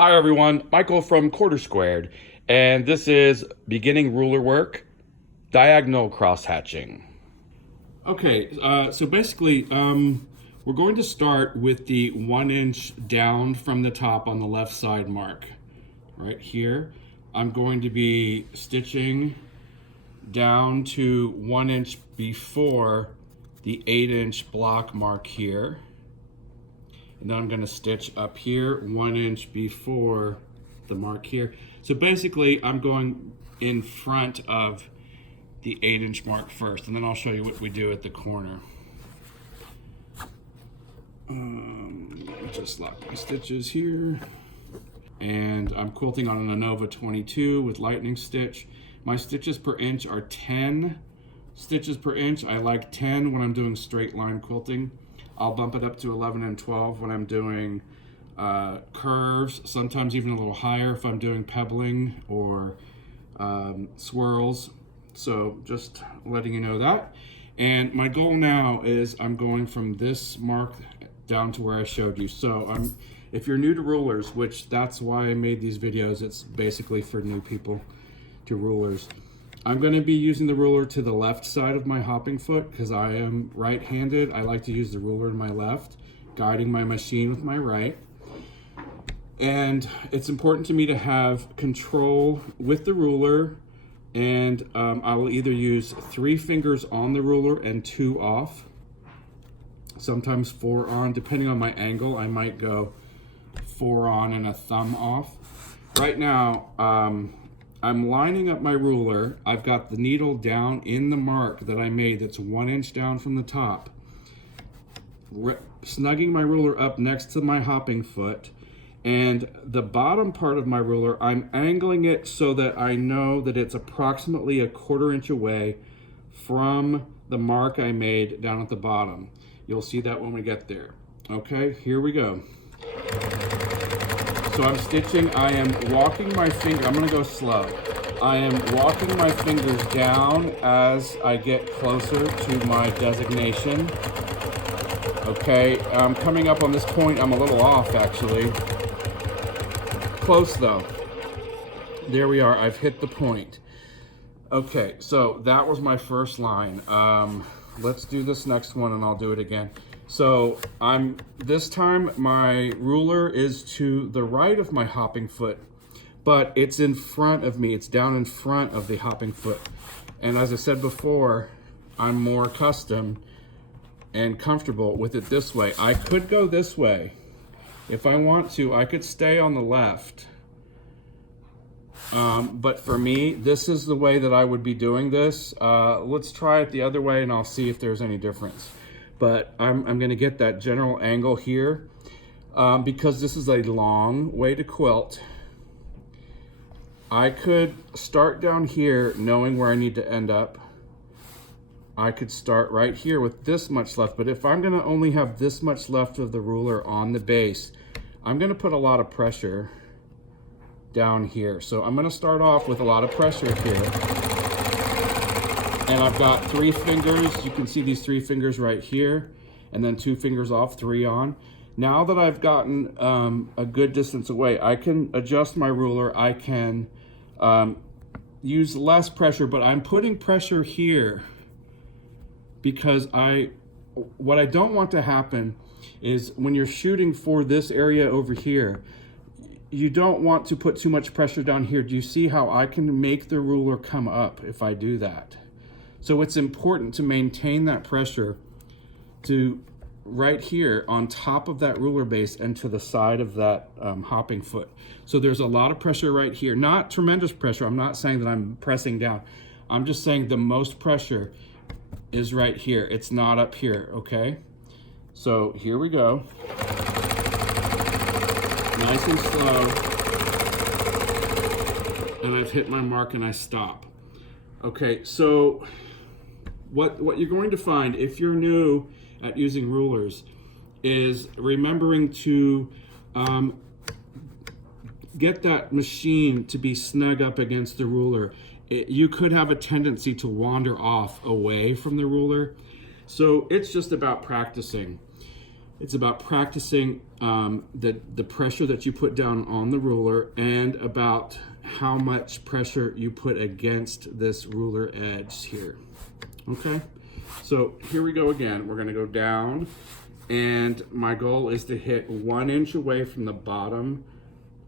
Hi everyone, Michael from Quarter Squared, and this is beginning ruler work, diagonal cross hatching. Okay, so basically, we're going to start with the 1 inch down from the top on the left side mark, right here. I'm going to be stitching down to 1 inch before the 8-inch block mark here. And then I'm going to stitch up here 1 inch before the mark here. So basically I'm going in front of the 8-inch mark first, and then I'll show you what we do at the corner. Just lock my stitches here. And I'm quilting on an Anova 22 with lightning stitch. My stitches per inch are 10 stitches per inch. I like 10 when I'm doing straight line quilting. I'll bump it up to 11 and 12 when I'm doing curves, sometimes even a little higher if I'm doing pebbling or swirls. So just letting you know that. And my goal now is I'm going from this mark down to where I showed you. So if you're new to rulers, which that's why I made these videos, it's basically for new people to rulers. I'm going to be using the ruler to the left side of my hopping foot because I am right-handed. I like to use the ruler to my left, guiding my machine with my right. And it's important to me to have control with the ruler, and I will either use 3 fingers on the ruler and 2 off, sometimes 4 on. Depending on my angle, I might go 4 on and a thumb off. Right now, I'm lining up my ruler. I've got the needle down in the mark that I made that's 1 inch down from the top. Snugging my ruler up next to my hopping foot. And the bottom part of my ruler, I'm angling it so that I know that it's approximately 1/4 inch away from the mark I made down at the bottom. You'll see that when we get there. Okay, here we go. So I'm stitching, I am walking my finger, I'm gonna go slow. I am walking my fingers down as I get closer to my designation. Okay, I'm coming up on this point, I'm a little off actually. Close though. There we are, I've hit the point. Okay, so that was my first line. Let's do this next one and I'll do it again. So this time my ruler is to the right of my hopping foot, but it's in front of me. It's down in front of the hopping foot. And as I said before, I'm more accustomed and comfortable with it this way. I could go this way. If I want to, I could stay on the left. But for me, this is the way that I would be doing this. Let's try it the other way and I'll see if there's any difference. But I'm going to get that general angle here because this is a long way to quilt. I could start down here knowing where I need to end up. I could start right here with this much left, but if I'm going to only have this much left of the ruler on the base, I'm going to put a lot of pressure down here. So I'm going to start off with a lot of pressure here. And I've got 3 fingers. You can see these 3 fingers right here, and then 2 fingers off, 3 on. Now that I've gotten a good distance away, I can adjust my ruler. I can use less pressure, but I'm putting pressure here because what I don't want to happen is when you're shooting for this area over here, you don't want to put too much pressure down here. Do you see how I can make the ruler come up if I do that? So it's important to maintain that pressure to right here on top of that ruler base and to the side of that hopping foot. So there's a lot of pressure right here, not tremendous pressure. I'm not saying that I'm pressing down. I'm just saying the most pressure is right here. It's not up here, okay? So here we go. Nice and slow. And I've hit my mark and I stop. Okay, so what you're going to find if you're new at using rulers is remembering to get that machine to be snug up against the ruler. You could have a tendency to wander off away from the ruler. So it's just about practicing. It's about practicing the pressure that you put down on the ruler and about how much pressure you put against this ruler edge here. Okay, so here we go again. We're gonna go down, and my goal is to hit 1 inch away from the bottom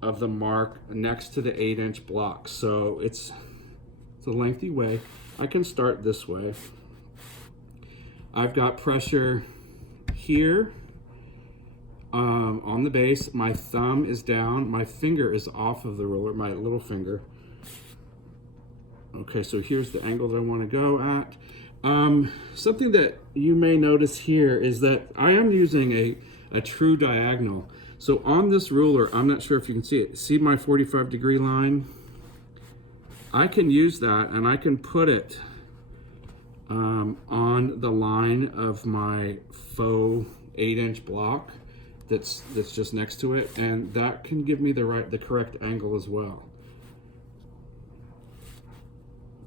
of the mark next to the 8-inch block. So it's a lengthy way. I can start this way. I've got pressure here on the base. My thumb is down. My finger is off of the ruler, my little finger. Okay, so here's the angle that I want to go at. Something that you may notice here is that I am using a true diagonal. So on this ruler, I'm not sure if you can see it. See my 45-degree line? I can use that and I can put it on the line of my faux 8-inch block that's just next to it, and that can give me the correct angle as well.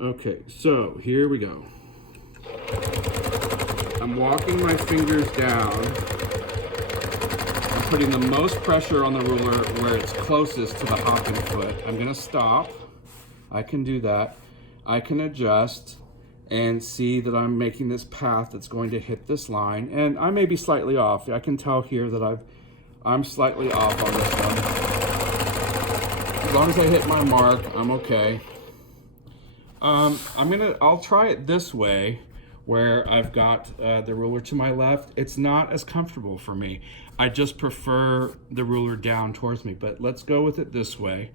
Okay, so here we go. I'm walking my fingers down. I'm putting the most pressure on the ruler where it's closest to the hopping foot. I'm gonna stop. I can do that. I can adjust and see that I'm making this path that's going to hit this line, and I may be slightly off. I can tell here that I'm slightly off on this one. As long as I hit my mark, I'm okay. I'll try it this way, where I've got the ruler to my left. It's not as comfortable for me. I just prefer the ruler down towards me, but let's go with it this way.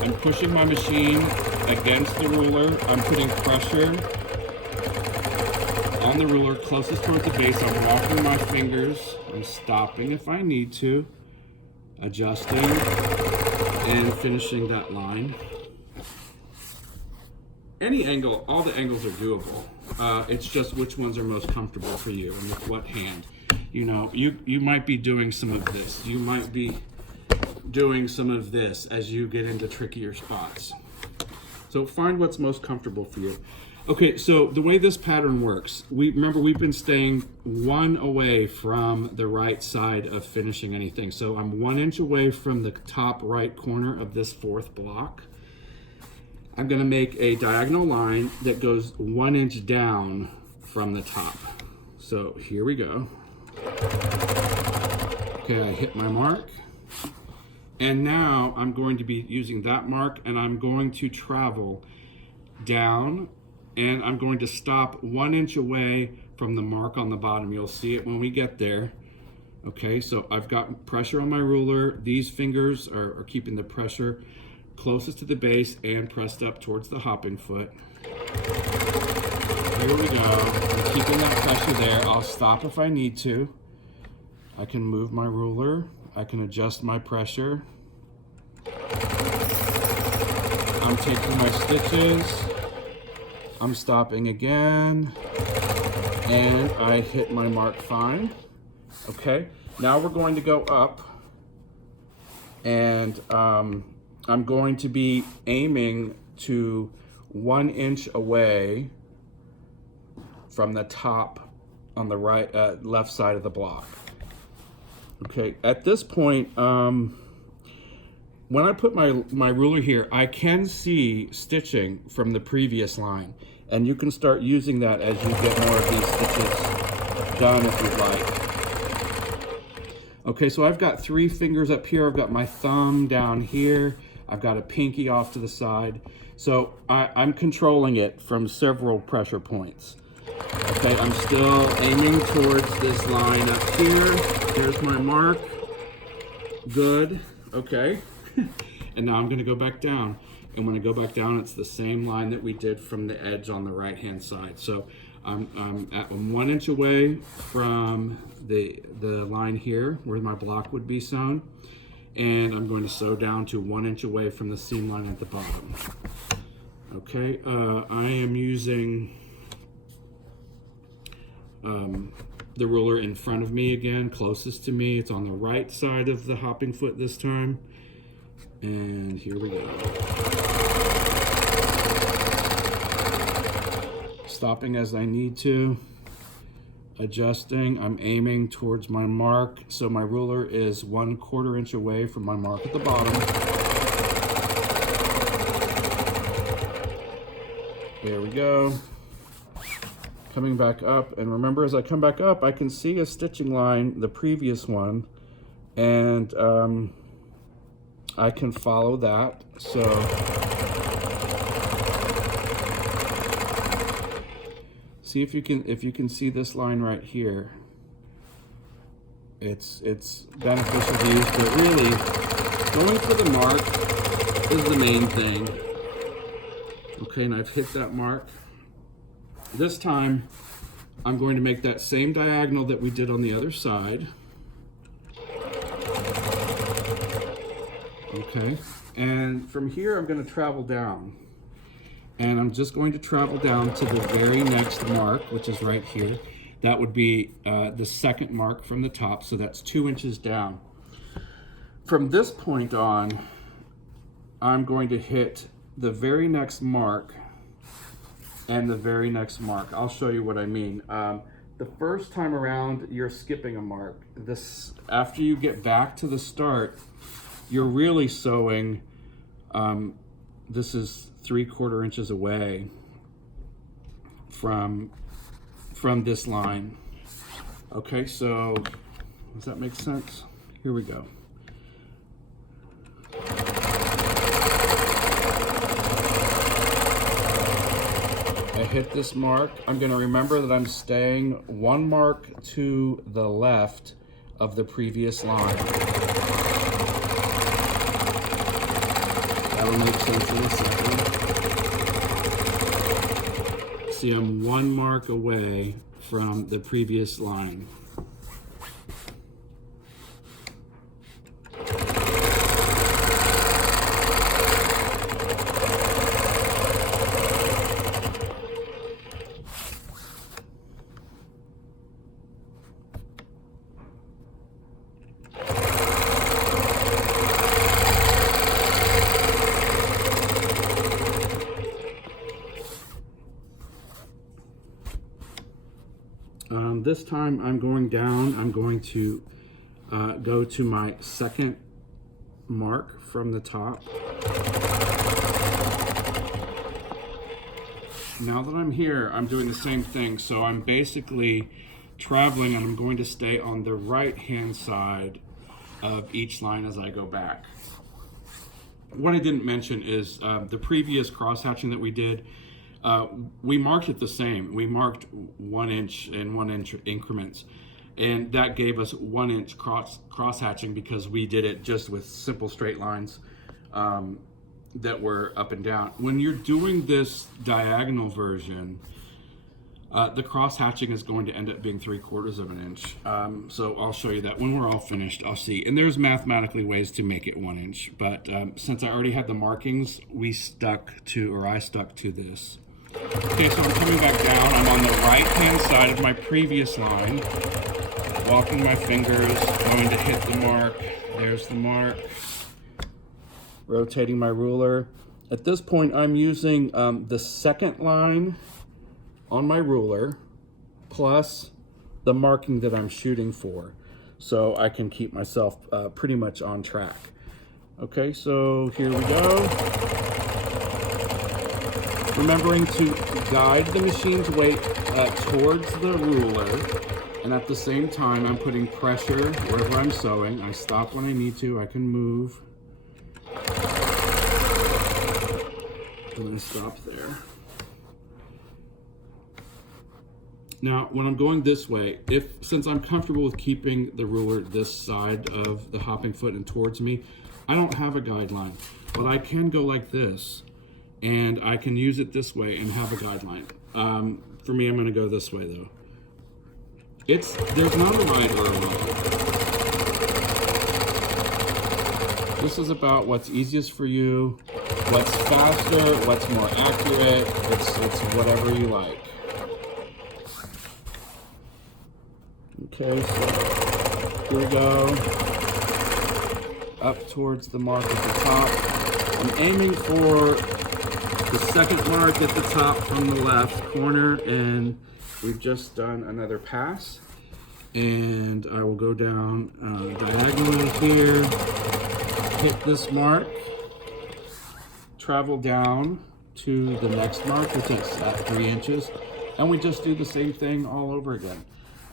I'm pushing my machine against the ruler. I'm putting pressure on the ruler closest towards the base. I'm walking my fingers. I'm stopping if I need to, adjusting, and finishing that line. Any angle, all the angles are doable. It's just which ones are most comfortable for you and with what hand. You know, you might be doing some of this. You might be doing some of this as you get into trickier spots. So find what's most comfortable for you. Okay, so the way this pattern works, remember we've been staying 1 away from the right side of finishing anything. So I'm 1 inch away from the top right corner of this 4th block. I'm gonna make a diagonal line that goes 1 inch down from the top. So here we go. Okay, I hit my mark. And now I'm going to be using that mark, and I'm going to travel down, and I'm going to stop 1 inch away from the mark on the bottom. You'll see it when we get there. Okay, so I've got pressure on my ruler. These fingers are keeping the pressure closest to the base and pressed up towards the hopping foot. Here we go. I'm keeping that pressure there. I'll stop if I need to. I can move my ruler. I can adjust my pressure. I'm taking my stitches. I'm stopping again. And I hit my mark fine. Okay, now we're going to go up, and I'm going to be aiming to 1 inch away from the top on the right, left side of the block. Okay, at this point, when I put my ruler here, I can see stitching from the previous line, and you can start using that as you get more of these stitches done if you'd like. Okay, so I've got 3 fingers up here. I've got my thumb down here. I've got a pinky off to the side. So I'm controlling it from several pressure points. Okay, I'm still aiming towards this line up here. There's my mark. Good, okay. And now I'm gonna go back down. And when I go back down, it's the same line that we did from the edge on the right-hand side. So I'm 1 inch away from the line here where my block would be sewn. And I'm going to sew down to 1 inch away from the seam line at the bottom. Okay, I am using the ruler in front of me again, closest to me. It's on the right side of the hopping foot this time. And here we go. Stopping as I need to. adjusting. I'm aiming towards my mark, so my ruler is 1/4 inch away from my mark at the bottom. There we go. Coming back up, and remember, as I come back up, I can see a stitching line, the previous one, and I can follow that. So see if you can see this line right here. It's beneficial to use, but really going for the mark is the main thing. Okay, and I've hit that mark. This time I'm going to make that same diagonal that we did on the other side. Okay, and from here I'm going to travel down. And I'm just going to travel down to the very next mark, which is right here. That would be the second mark from the top, so that's 2 inches down. From this point on, I'm going to hit the very next mark and the very next mark. I'll show you what I mean. The first time around, you're skipping a mark. After you get back to the start, you're really sewing. This is 3/4 inches away from this line. Okay, so does that make sense? Here we go. I hit this mark. I'm going to remember that I'm staying 1 mark to the left of the previous line. That'll make sense in a second. See, I'm 1 mark away from the previous line. This time I'm going down. I'm going to go to my second mark from the top. Now that I'm here, I'm doing the same thing. So I'm basically traveling, and I'm going to stay on the right hand side of each line as I go back. What I didn't mention is the previous cross hatching that we did, we marked it the same. We marked 1 inch and 1 inch increments, and that gave us 1 inch cross hatching because we did it just with simple straight lines that were up and down. When you're doing this diagonal version, the cross hatching is going to end up being 3/4 of an inch. So I'll show you that when we're all finished. I'll see. And there's mathematically ways to make it 1 inch, but since I already had the markings, I stuck to this. Okay, so I'm coming back down. I'm on the right-hand side of my previous line, walking my fingers, going to hit the mark. There's the mark. Rotating my ruler. At this point, I'm using the second line on my ruler plus the marking that I'm shooting for, so I can keep myself pretty much on track. Okay, so here we go. Remembering to guide the machine's weight towards the ruler, and at the same time I'm putting pressure wherever I'm sewing. I stop when I need to. I can move. And I stop there. Now, when I'm going this way, since I'm comfortable with keeping the ruler this side of the hopping foot and towards me, I don't have a guideline, but I can go like this, and I can use it this way and have a guideline. For me, I'm going to go this way though. There's not a right or a wrong. This is about what's easiest for you, what's faster, what's more accurate. It's whatever you like. Okay, so here we go. Up towards the mark at the top. I'm aiming for the second mark at the top from the left corner, and we've just done another pass, and I will go down diagonally here, hit this mark, travel down to the next mark, which is at 3 inches, and we just do the same thing all over again.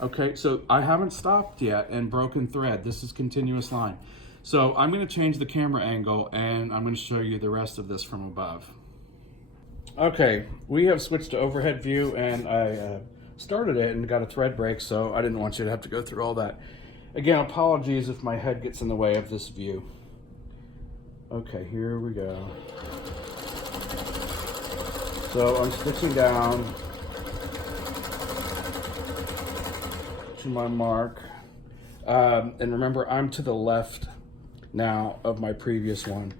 Okay, so I haven't stopped yet and broken thread. This is continuous line. So I'm going to change the camera angle, and I'm going to show you the rest of this from above. Okay, we have switched to overhead view, and I started it and got a thread break, so I didn't want you to have to go through all that. Again, apologies if my head gets in the way of this view. Okay, here we go. So I'm stitching down to my mark. And remember, I'm to the left now of my previous one.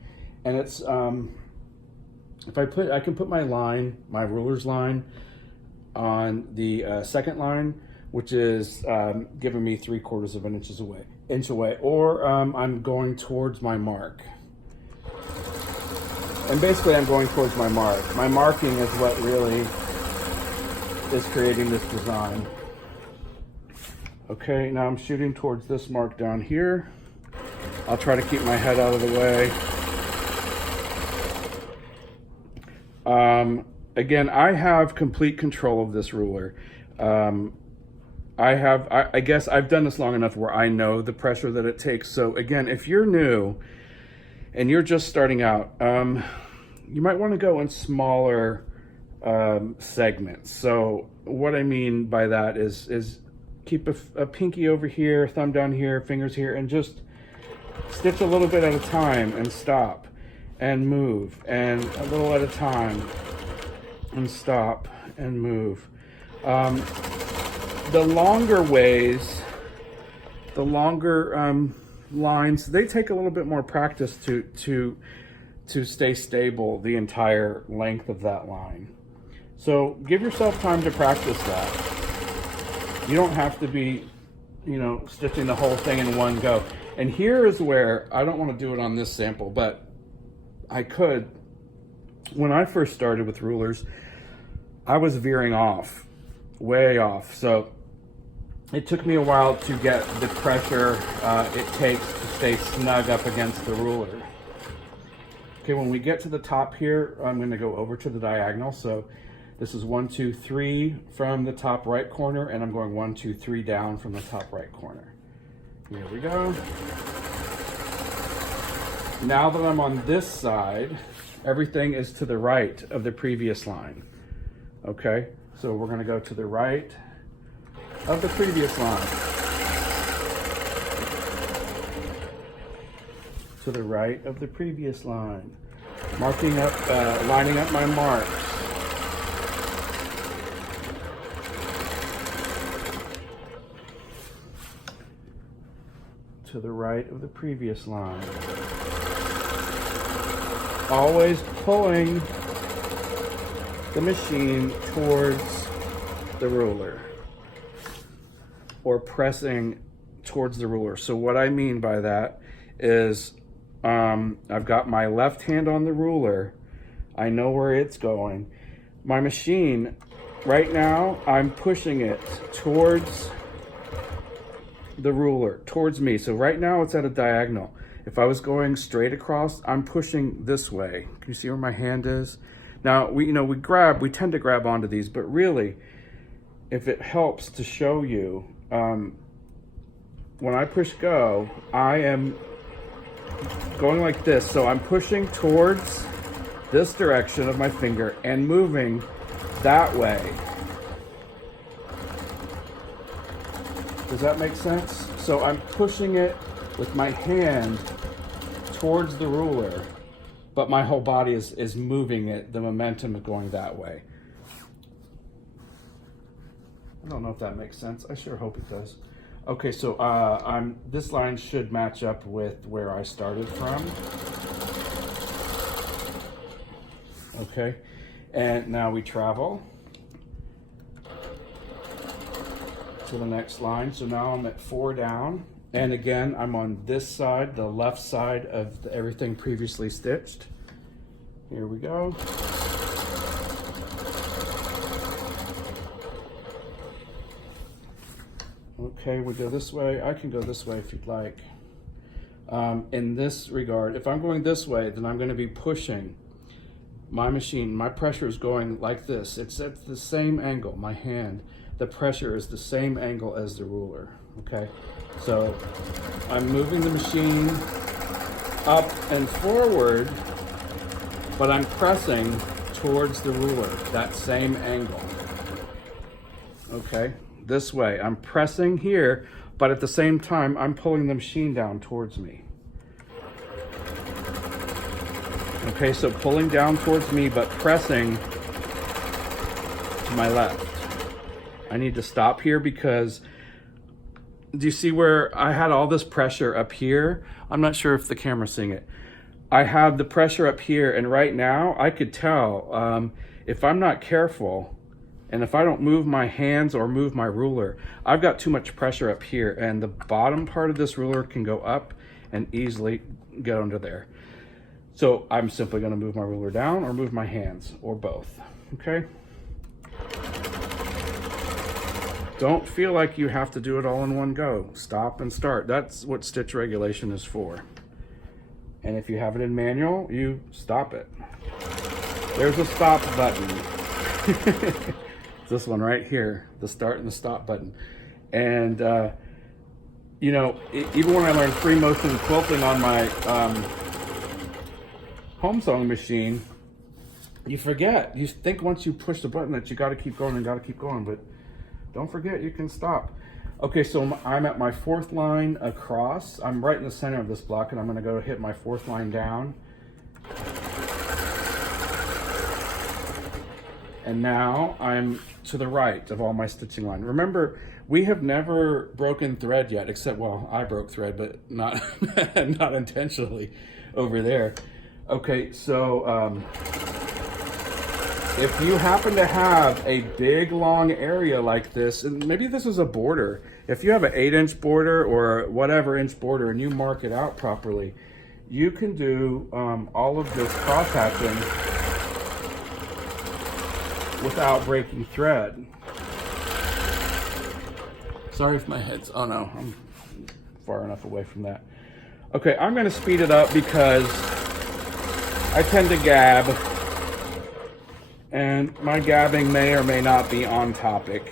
And it's, I can put my line, my ruler's line, on the second line, which is giving me 3/4 of an inch away, or I'm going towards my mark. And basically I'm going towards my mark. My marking is what really is creating this design. Okay, now I'm shooting towards this mark down here. I'll try to keep my head out of the way. Again, I have complete control of this ruler. I guess I've done this long enough where I know the pressure that it takes. So again, if you're new and you're just starting out, you might want to go in smaller segments. So what I mean by that is keep a pinky over here, thumb down here, fingers here, and just stitch a little bit at a time and stop and move, and a little at a time and stop and move. The longer ways, the longer lines, they take a little bit more practice to stay stable the entire length of that line. So give yourself time to practice that. You don't have to be, stitching the whole thing in one go. And here is where, I don't want to do it on this sample, but I could. When I first started with rulers, I was veering off, way off. So it took me a while to get the pressure it takes to stay snug up against the ruler. Okay, when we get to the top here, I'm going to go over to the diagonal. So this is 1, 2, 3 from the top right corner, and I'm going 1, 2, 3 down from the top right corner. Here we go. Now that I'm on this side, everything is to the right of the previous line. Okay, so we're going to go to the right of the previous line. To the right of the previous line. Marking up, lining up my marks. To the right of the previous line. Always pulling the machine towards the ruler, or pressing towards the ruler. So what I mean by that is I've got my left hand on the ruler. I know where it's going. My machine, right now, I'm pushing it towards the ruler, towards me. So right now it's at a diagonal. If I was going straight across, I'm pushing this way. Can you see where my hand is? Now, we tend to grab onto these, but really, if it helps to show you, when I push go, I am going like this. So I'm pushing towards this direction of my finger and moving that way. Does that make sense? So I'm pushing it with my hand towards the ruler, but my whole body is moving it, the momentum is going that way. I don't know if that makes sense. I sure hope it does. Okay, so this line should match up with where I started from. Okay, and now we travel to the next line. So now I'm at 4 down. And again, I'm on this side, the left side of everything previously stitched. Here we go. Okay, we go this way. I can go this way if you'd like. In this regard, if I'm going this way, then I'm going to be pushing my machine. My pressure is going like this. It's at the same angle, my hand. The pressure is the same angle as the ruler, okay? So I'm moving the machine up and forward, but I'm pressing towards the ruler, that same angle, okay? This way, I'm pressing here, but at the same time, I'm pulling the machine down towards me. Okay, so pulling down towards me, but pressing to my left. I need to stop here because, do you see where I had all this pressure up here? I'm not sure if the camera's seeing it. I have the pressure up here, and right now I could tell if I'm not careful and if I don't move my hands or move my ruler, I've got too much pressure up here, and the bottom part of this ruler can go up and easily get under there. So I'm simply going to move my ruler down or move my hands, or both, okay? Don't feel like you have to do it all in one go. Stop and start. That's what stitch regulation is for. And if you have it in manual, you stop it. There's a stop button. This one right here, the start and the stop button. And, you know, even when I learned free motion quilting on my home sewing machine, you forget. You think once you push the button that you got to keep going and got to keep going, but don't forget you can stop. Okay, so I'm at my 4th line across. I'm right in the center of this block, and I'm going to go hit my 4th line down. And now I'm to the right of all my stitching line. Remember, we have never broken thread yet, except, well, I broke thread, but not not intentionally over there. Okay, so if you happen to have a big long area like this, and maybe this is a border, if you have an 8-inch border or whatever inch border and you mark it out properly, you can do all of this cross hatching without breaking thread. Sorry if my head's, oh no, I'm far enough away from that. Okay, I'm gonna speed it up because I tend to gab, and my gabbing may or may not be on topic.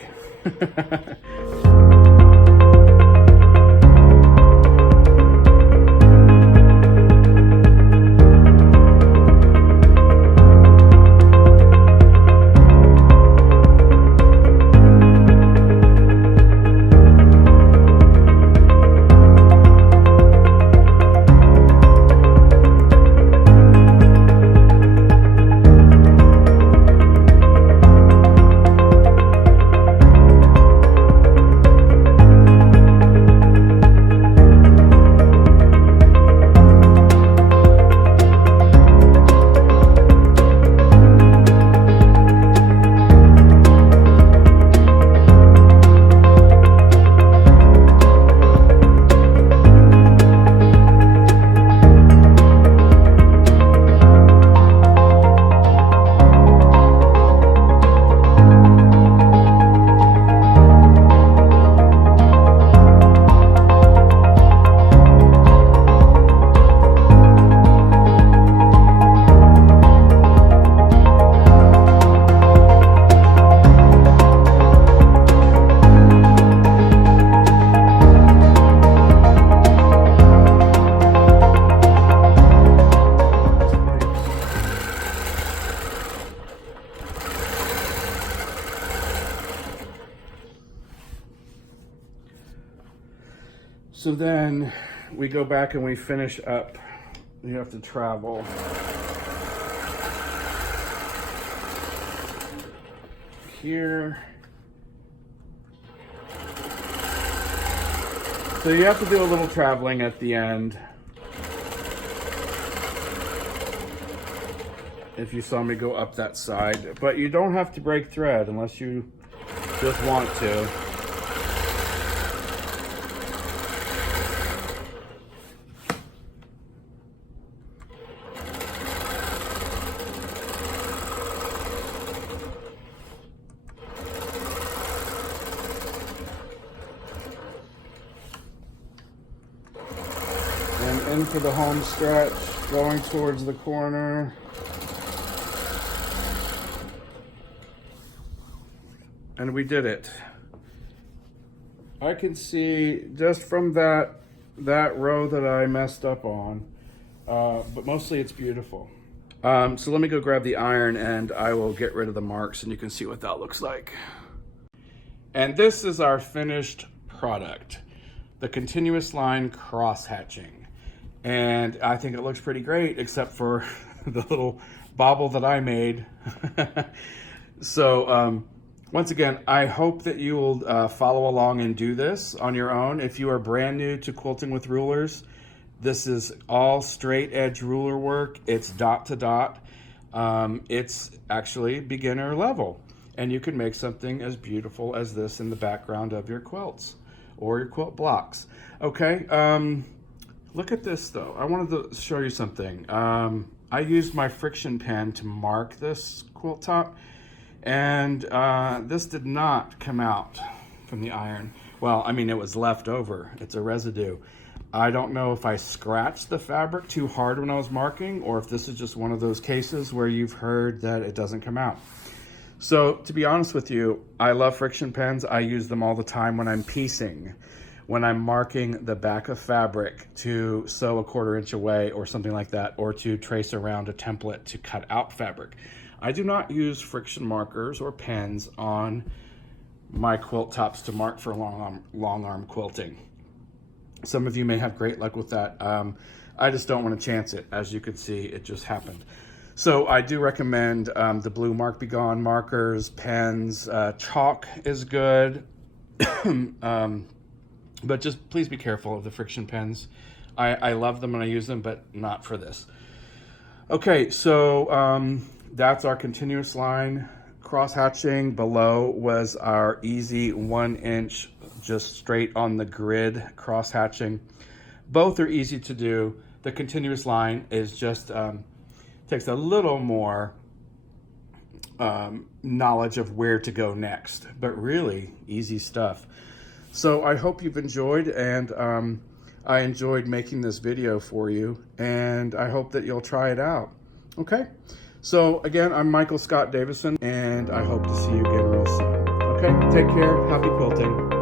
So then we go back and we finish up. You have to travel here. So you have to do a little traveling at the end. If you saw me go up that side, but you don't have to break thread unless you just want to. again for the home stretch, going towards the corner. And we did it. I can see just from that row that I messed up on, but mostly it's beautiful. So let me go grab the iron and I will get rid of the marks and you can see what that looks like. And this is our finished product, the continuous line cross-hatching. And I think it looks pretty great, except for the little bobble that I made. So once again, I hope that you will follow along and do this on your own. If you are brand new to quilting with rulers, this is all straight edge ruler work. It's dot to dot. It's actually beginner level. And you can make something as beautiful as this in the background of your quilts or your quilt blocks. Okay, look at this though. I wanted to show you something. I used my friction pen to mark this quilt top, and this did not come out from the iron. Well, I mean, it was left over. It's a residue. I don't know if I scratched the fabric too hard when I was marking, or if this is just one of those cases where you've heard that it doesn't come out. So to be honest with you, I love friction pens. I use them all the time when I'm piecing, when I'm marking the back of fabric to sew a 1/4 inch away or something like that, or to trace around a template to cut out fabric. I do not use friction markers or pens on my quilt tops to mark for long arm quilting. Some of you may have great luck with that. I just don't want to chance it. As you can see, it just happened. So I do recommend the blue Mark Be Gone markers, pens, chalk is good, but just please be careful of the friction pens. I love them and I use them, but not for this. Okay, so that's our continuous line cross hatching. Below was our easy 1 inch, just straight on the grid cross hatching. Both are easy to do. The continuous line is just takes a little more knowledge of where to go next, but really easy stuff. So I hope you've enjoyed, and I enjoyed making this video for you, and I hope that you'll try it out. Okay, so again, I'm Michael Scott Davison, and I hope to see you again real soon. Okay, take care, happy quilting.